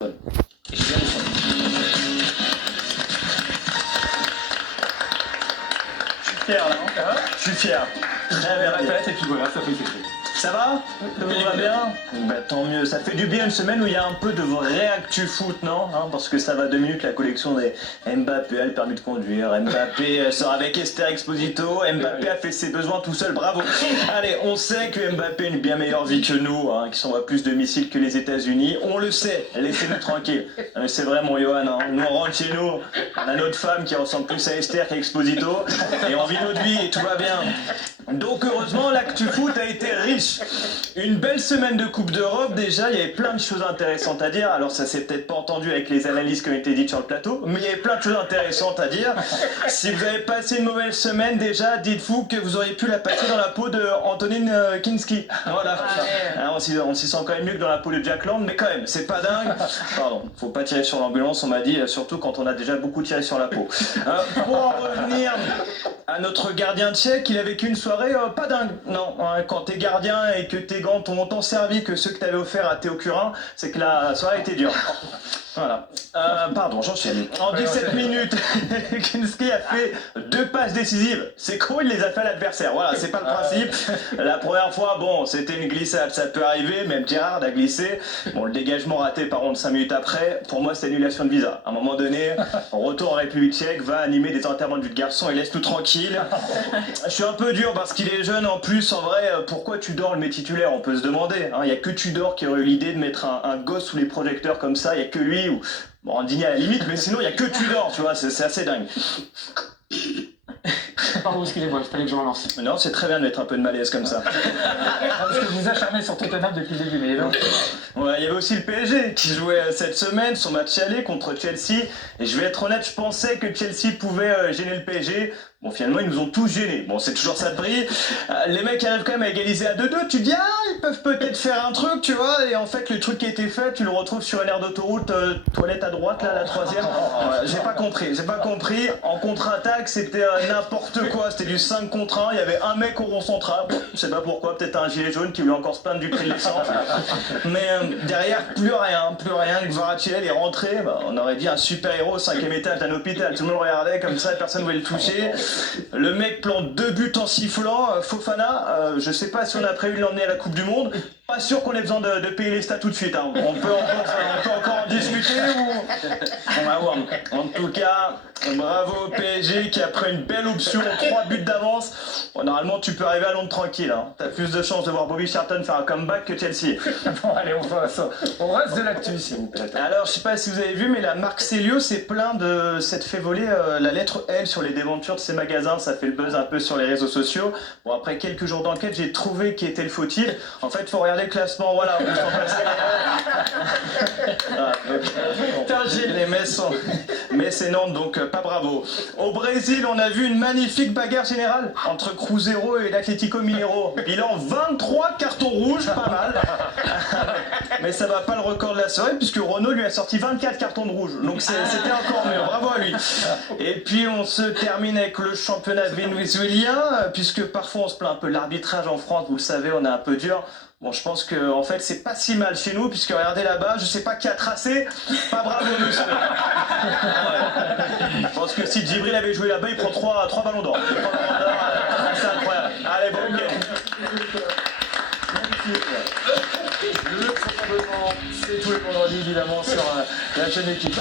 Je suis fier là, hein. Je suis fier. Très bien la tête et puis voilà, ça fait ses trucs. Ça va? Tout va bien? Bah tant mieux, ça fait du bien une semaine où il y a un peu de vraie actu foot, non? Parce que ça va 2 minutes, la collection des Mbappé a le permis de conduire, Mbappé sort avec Esther Exposito, Mbappé a fait ses besoins tout seul, bravo! Allez, on sait que Mbappé a une bien meilleure vie que nous, qui s'envoie plus de missiles que les États-Unis, on le sait, laissez-nous tranquilles. Mais c'est vrai mon Johan, nous on rentre chez nous, on a notre femme qui ressemble plus à Esther qu'à Exposito, et on vit notre vie et tout va bien. Donc heureusement l'actu foot a été riche. Une belle semaine de Coupe d'Europe déjà, il y avait plein de choses intéressantes à dire. Alors ça s'est peut-être pas entendu avec les analyses qui ont été dites sur le plateau, mais il y avait plein de choses intéressantes à dire. Si vous avez passé une mauvaise semaine déjà, dites-vous que vous auriez pu la passer dans la peau de Antonin Kinski. Voilà. Alors, on s'y sent quand même mieux que dans la peau de Jack Lang, mais quand même, c'est pas dingue. Pardon, faut pas tirer sur l'ambulance, on m'a dit, surtout quand on a déjà beaucoup tiré sur la peau. Pour en revenir à notre gardien tchèque, il a vécu une soirée pas dingue. Non, quand t'es gardien et que tes gants t'ont autant servi que ceux que t'avais offerts à Théo Curin, c'est que la soirée était dure. Voilà. Pardon, j'enchaîne. En 17 minutes, Kinski a fait 2 passes décisives. C'est con, il les a fait à l'adversaire. Voilà, c'est pas le principe. La première fois, bon, c'était une glissade, ça peut arriver, même Gérard a glissé. Bon, le dégagement raté par contre 5 minutes après, pour moi, c'est annulation de visa. À un moment donné, retour en République tchèque, va animer des enterrements de vie de garçon et laisse tout tranquille. Je suis un peu dur parce qu'il est jeune en plus. En vrai, pourquoi Tudor le met titulaire? On peut se demander. Il y a que Tudor qui aurait eu l'idée de mettre un gosse sous les projecteurs comme ça. Il y a que lui ou bon, Digne à la limite, mais sinon il y a que Tudor, tu vois. C'est assez dingue. Pardon, excusez-moi, je fallait que je relance. Non, c'est très bien de mettre un peu de malaise comme ça. Parce que vous vous acharnez sur Tottenham depuis le début, mais non. Ouais, il y avait aussi le PSG qui jouait cette semaine son match aller contre Chelsea. Et je vais être honnête, je pensais que Chelsea pouvait gêner le PSG. Bon, finalement, ils nous ont tous gênés. Bon, c'est toujours ça de prix. Les mecs arrivent quand même à égaliser à 2-2. Tu te dis, ils peuvent peut-être faire un truc, tu vois. Et en fait, le truc qui a été fait, tu le retrouves sur une aire d'autoroute, toilette à droite, là, la troisième. J'ai pas compris. En contre-attaque, c'était n'importe quoi. C'était du 5 contre 1. Il y avait un mec au rond central. Je sais pas pourquoi. Peut-être un gilet jaune qui voulait encore se plaindre du prix de l'essence. Mais derrière, plus rien. Kvaratskhelia est rentré. On aurait dit un super-héros au 5e étage d'un hôpital. Tout le monde regardait comme ça, personne ne voulait le toucher. Le mec plante 2 buts en sifflant. Fofana, je sais pas si on a prévu de l'emmener à la Coupe du Monde. Pas sûr qu'on ait besoin de payer les stats tout de suite. On peut encore en discuter ou... On va voir. En tout cas, bravo au PSG qui a pris une belle option, 3 buts d'avance. Bon, normalement, tu peux arriver à Londres tranquille. T'as plus de chances de voir Bobby Charlton faire un comeback que Chelsea. Bon, allez, on reste de l'actu, s'il vous plaît. Alors, je sais pas si vous avez vu, mais la marque Célio s'est plaint de s'être fait voler la lettre L sur les déventures de ses magasins. Ça fait le buzz un peu sur les réseaux sociaux. Bon, après quelques jours d'enquête, j'ai trouvé qui était le fautif. En fait, faut regarder le classement. Voilà, on peut s'en passer. Les Metz et Nantes, donc pas bravo. Au Brésil, on a vu une magnifique bagarre générale entre Cruzeiro et l'Atlético Mineiro. Bilan 23 cartons rouges, pas mal. Mais ça va pas le record de la soirée puisque Renault lui a sorti 24 cartons de rouge. Donc c'était encore mieux, bravo à lui. Et puis on se termine avec le championnat vénézuélien puisque parfois on se plaint un peu de l'arbitrage en France, vous le savez, on est un peu dur. Bon, je pense que en fait c'est pas si mal chez nous puisque regardez là-bas, je sais pas qui a tracé, pas bravo nous. Je pense que si Djibril avait joué là-bas, il prend 3 ballons d'or. C'est incroyable. Allez, bon week-end. Le probablement, c'est tous les vendredis évidemment sur la chaîne Équipe.